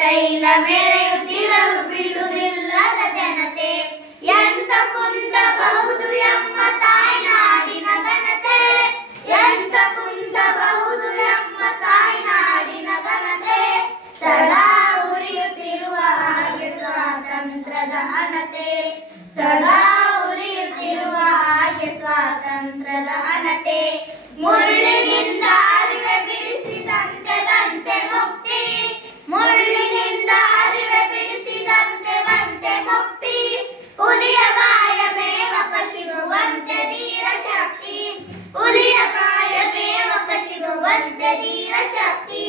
ತೈಲ ಮೆರೆಯುತ್ತಿರಲು ಬಿಡುವಿಲ್ಲದ ಜನತೆ ಎಂತ ಕುಂದಬಹುದು ಎಂಬ ತಾಯ್ನಾಡಿನ ಘನತೆ ಎಂತ ಕುಂದಬಹುದು ಎಂಬ ತಾಯ್ನಾಡಿನ ಘನತೆ ಸದಾ ಉರಿಯುತ್ತಿರುವ ಹಾಗೆ ಸ್ವಾತಂತ್ರ್ಯದ ಹಣತೆ ಸದಾ ಉರಿಯುತ್ತಿರುವ ಹಾಗೆ ಸ್ವಾತಂತ್ರ್ಯದ ಹಣತೆ ಮುಳ್ಳಿನಿಂದ ಅರಿವೆ ಬಿಡಿಸಿದಂತೆ ಗಂಟೆ ಮುಕ್ತಿ ಮುಳ್ಳಿನಿಂದ ಅರಿವೆ ಬಿಡಿಸಿದಂತೆ ಗಂಟೆ ಮುಕ್ತಿ ಹುಲಿಯ ಬಾಯ ಮೇವ ಕಸಿರುವಂತೆ ಧೀರ ಶಕ್ತಿ ಹುಲಿಯ ಬಾಯ ಮೇವ ಕಸಿರುವಂತೆ ಧೀರ ಶಕ್ತಿ